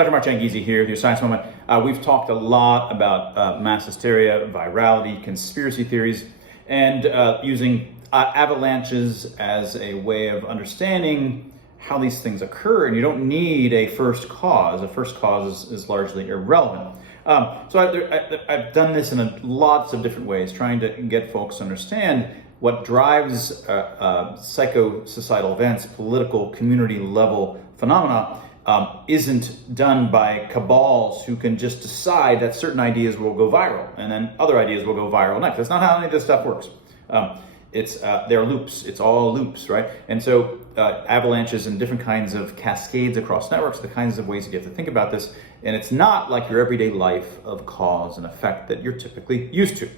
Dr. Mark Changizi here with your Science Moment. We've talked a lot about mass hysteria, virality, conspiracy theories, and using avalanches as a way of understanding how these things occur. And you don't need a first cause. A first cause is largely irrelevant. So I've done this in lots of different ways, trying to get folks to understand what drives psychosocietal events, political, community level phenomena. Isn't done by cabals who can just decide that certain ideas will go viral and then other ideas will go viral next. That's not how any of this stuff works. They're loops. It's all loops, right? And so avalanches and different kinds of cascades across networks are the kinds of ways you have to think about this. And it's not like your everyday life of cause and effect that you're typically used to.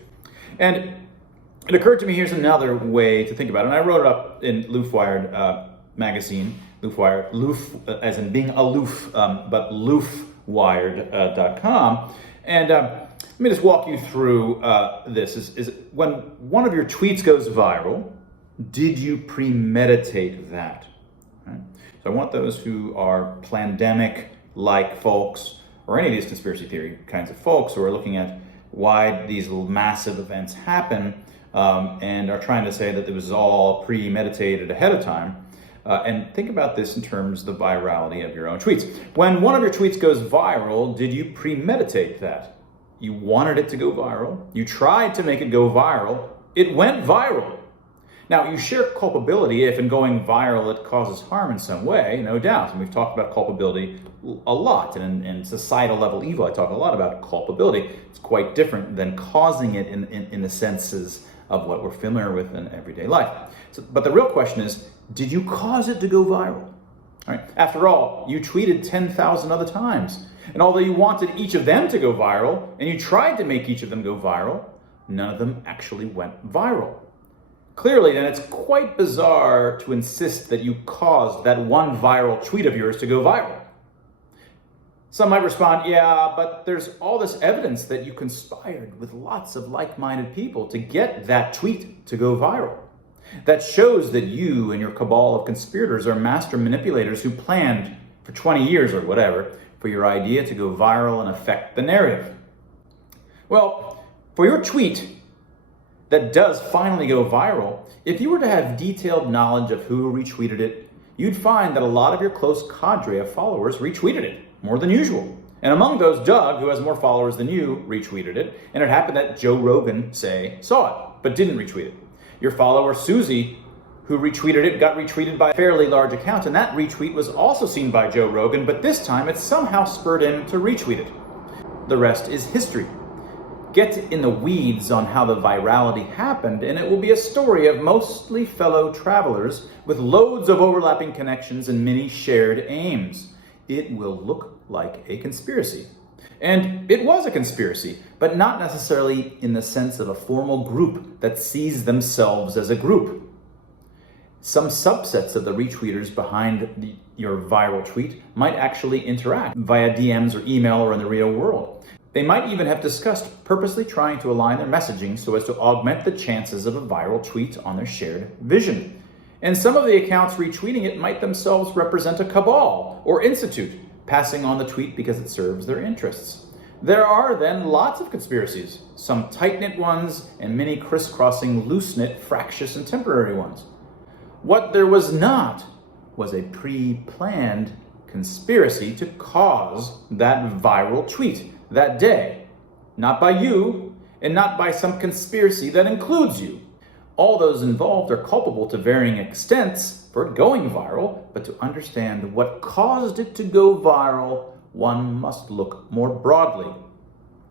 And it occurred to me, here's another way to think about it. And I wrote it up in Loofwired magazine. Loof as in being aloof, but loofwired.com. And let me just walk you through this. Is when one of your tweets goes viral, did you premeditate that? Right? So I want those who are plandemic-like folks, or any of these conspiracy theory kinds of folks who are looking at why these massive events happen and are trying to say that it was all premeditated ahead of time. And think about this in terms of the virality of your own tweets. When one of your tweets goes viral, did you premeditate that? You wanted it to go viral. You tried to make it go viral. It went viral. Now, you share culpability if in going viral it causes harm in some way, no doubt. And we've talked about culpability a lot. And in societal level evil, I talk a lot about culpability. It's quite different than causing it in the senses of what we're familiar with in everyday life. But the real question is, did you cause it to go viral? All right. After all, you tweeted 10,000 other times. And although you wanted each of them to go viral, and you tried to make each of them go viral, none of them actually went viral. Clearly, then, it's quite bizarre to insist that you caused that one viral tweet of yours to go viral. Some might respond, yeah, but there's all this evidence that you conspired with lots of like-minded people to get that tweet to go viral. That shows that you and your cabal of conspirators are master manipulators who planned for 20 years or whatever for your idea to go viral and affect the narrative. Well, for your tweet that does finally go viral, if you were to have detailed knowledge of who retweeted it, you'd find that a lot of your close cadre of followers retweeted it, more than usual. And among those, Doug, who has more followers than you, retweeted it. And it happened that Joe Rogan, say, saw it, but didn't retweet it. Your follower, Susie, who retweeted it, got retweeted by a fairly large account. And that retweet was also seen by Joe Rogan, but this time it somehow spurred him to retweet it. The rest is history. Get in the weeds on how the virality happened, and it will be a story of mostly fellow travelers with loads of overlapping connections and many shared aims. It will look like a conspiracy. And it was a conspiracy, but not necessarily in the sense of a formal group that sees themselves as a group. Some subsets of the retweeters behind your viral tweet might actually interact via DMs or email or in the real world. They might even have discussed purposely trying to align their messaging so as to augment the chances of a viral tweet on their shared vision. And some of the accounts retweeting it might themselves represent a cabal or institute, passing on the tweet because it serves their interests. There are then lots of conspiracies, some tight-knit ones and many crisscrossing, loose-knit, fractious, and temporary ones. What there was not was a pre-planned conspiracy to cause that viral tweet that day. Not by you, and not by some conspiracy that includes you. All those involved are culpable to varying extents for it going viral, but to understand what caused it to go viral, one must look more broadly.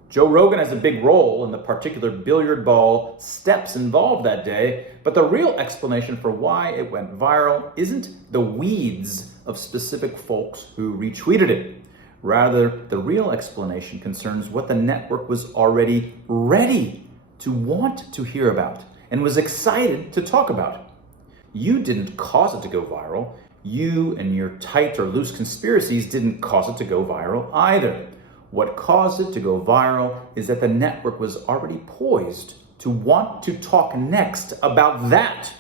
Joe Rogan has a big role in the particular billiard ball steps involved that day, but the real explanation for why it went viral isn't the weeds of specific folks who retweeted it. Rather, the real explanation concerns what the network was already ready to want to hear about and was excited to talk about. You didn't cause it to go viral. You and your tight or loose conspiracies didn't cause it to go viral either. What caused it to go viral is that the network was already poised to want to talk next about that.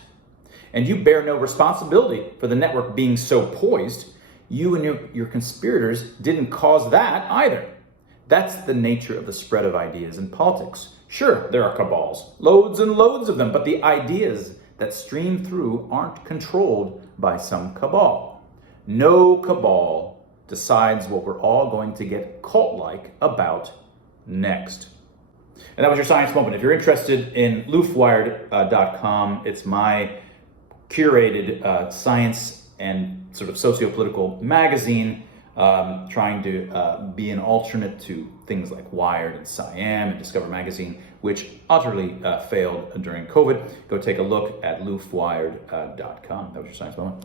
And you bear no responsibility for the network being so poised. you and your conspirators didn't cause that either. That's the nature of the spread of ideas in politics. Sure, there are cabals, loads and loads of them, but the ideas that stream through aren't controlled by some cabal. No cabal decides what we're all going to get cult-like about next. And that was your science moment. If you're interested in loofwired.com, it's my curated science and sort of socio-political magazine, trying to be an alternate to things like Wired and Siam and Discover Magazine, which utterly failed during COVID. Go take a look at loofwired.com. That was your science moment.